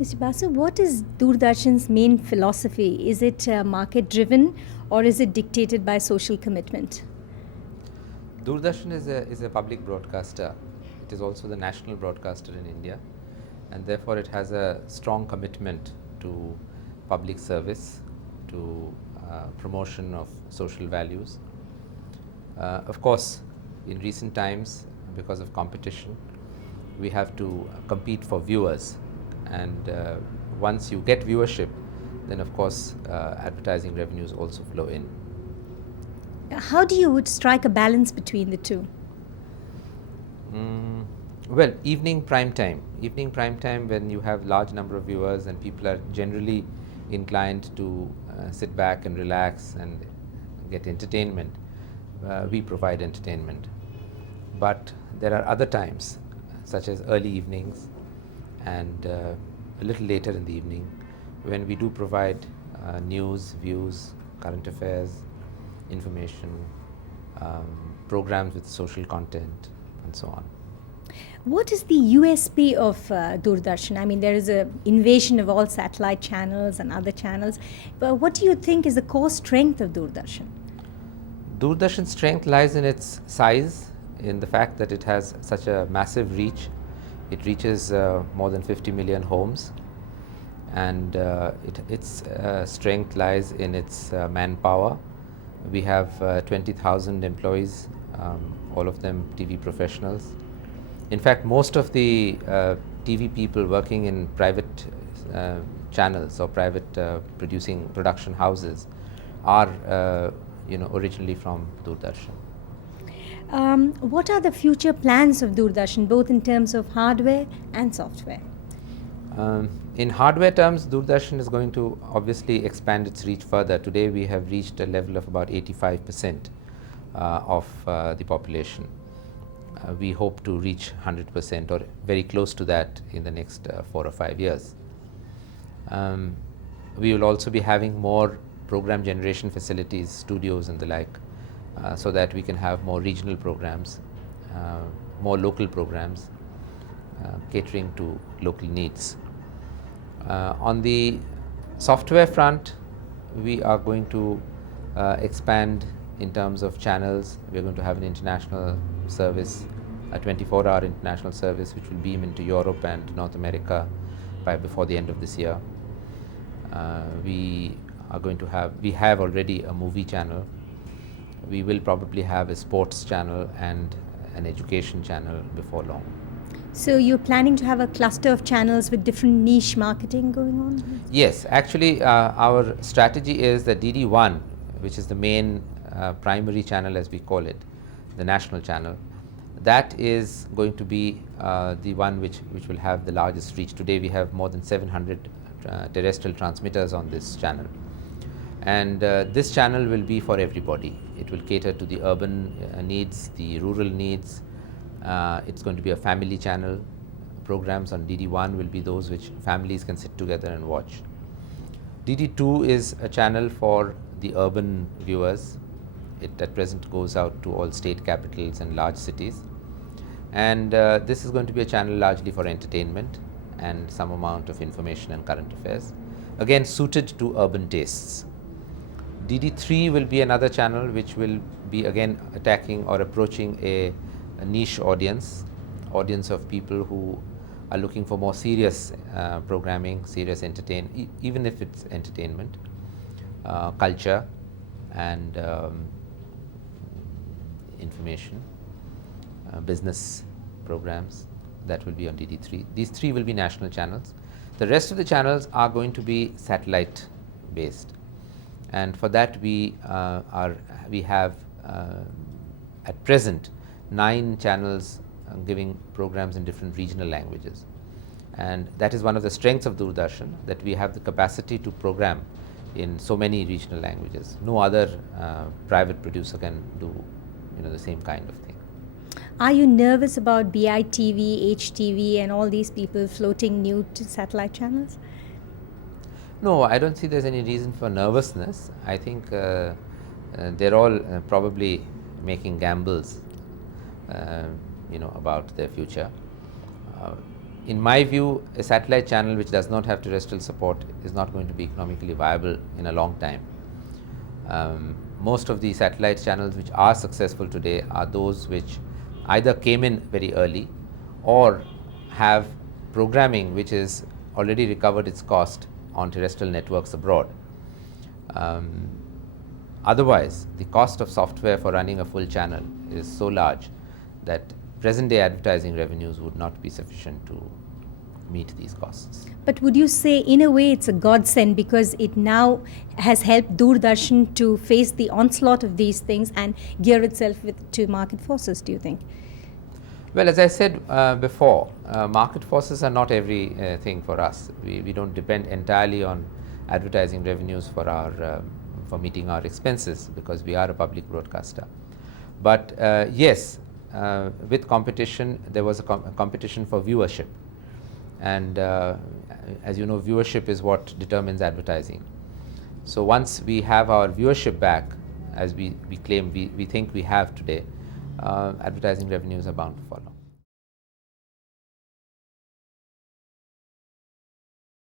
Mr. Basu, what is Doordarshan's main philosophy? Is it market driven or is it dictated by social commitment? Doordarshan is a public broadcaster. It is also the national broadcaster in India, and therefore it has a strong commitment to public service, to promotion of social values. Of course, in recent times, because of competition, we have to compete for viewers, and once you get viewership, then of course advertising revenues also flow in. How do you strike a balance between the two? Well, evening prime time when you have large number of viewers and people are generally inclined to sit back and relax and get entertainment, we provide entertainment. But there are other times, such as early evenings and a little later in the evening, when we do provide news, views, current affairs, information, programs with social content, and so on. What is the USP of Doordarshan? I mean, there is an invasion of all satellite channels and other channels. But what do you think is the core strength of Doordarshan? Doordarshan's strength lies in its size, in the fact that it has such a massive reach. It reaches more than 50 million homes, and its strength lies in its manpower. We have 20,000 employees, all of them TV professionals. In fact, most of the TV people working in private channels or private production houses are originally from Doordarshan. What are the future plans of Doordarshan, both in terms of hardware and software? In hardware terms, Doordarshan is going to obviously expand its reach further. Today we have reached a level of about 85% of the population. We hope to reach 100% or very close to that in the next 4 or 5 years. We will also be having more program generation facilities, studios and the like, so that we can have more regional programs, more local programs, catering to local needs. On the software front, we are going to expand in terms of channels. We are going to have an international service, a 24-hour international service, which will beam into Europe and North America before the end of this year. We have already a movie channel. We will probably have a sports channel and an education channel before long. So you're planning to have a cluster of channels with different niche marketing going on? Yes, actually our strategy is that DD1, which is the main primary channel as we call it, the national channel, that is going to be the one which will have the largest reach. Today we have more than 700 terrestrial transmitters on this channel, and this channel will be for everybody. It will cater to the urban needs, the rural needs. It's going to be a family channel. Programs on DD1 will be those which families can sit together and watch. DD2 is a channel for the urban viewers. It at present goes out to all state capitals and large cities, and this is going to be a channel largely for entertainment and some amount of information and current affairs, again suited to urban tastes. DD3 will be another channel which will be again attacking or approaching a niche audience of people who are looking for more serious programming, serious even if it's entertainment, culture and information, business programs. That will be on DD3. These 3 will be national channels. The rest of the channels are going to be satellite based, and for that we have at present 9 channels giving programs in different regional languages, and that is one of the strengths of Doordarshan, that we have the capacity to program in so many regional languages. No other private producer can do the same kind of thing. Are you nervous about BITV, HTV and all these people floating new satellite channels? No, I don't see there's any reason for nervousness. I think they're all probably making gambles about their future. in my view, a satellite channel which does not have terrestrial support is not going to be economically viable in a long time. Most of the satellite channels which are successful today are those which either came in very early or have programming which has already recovered its cost on terrestrial networks abroad. Otherwise, the cost of software for running a full channel is so large that present day advertising revenues would not be sufficient to meet these costs. But would you say, in a way, it's a godsend because it now has helped Doordarshan to face the onslaught of these things and gear itself to market forces, do you think? Well, as I said before, market forces are not everything for us. We don't depend entirely on advertising revenues for meeting our expenses because we are a public broadcaster. But yes, with competition, there was a competition for viewership. And as you know, viewership is what determines advertising. So once we have our viewership back, as we claim we think we have today, advertising revenues are bound to follow.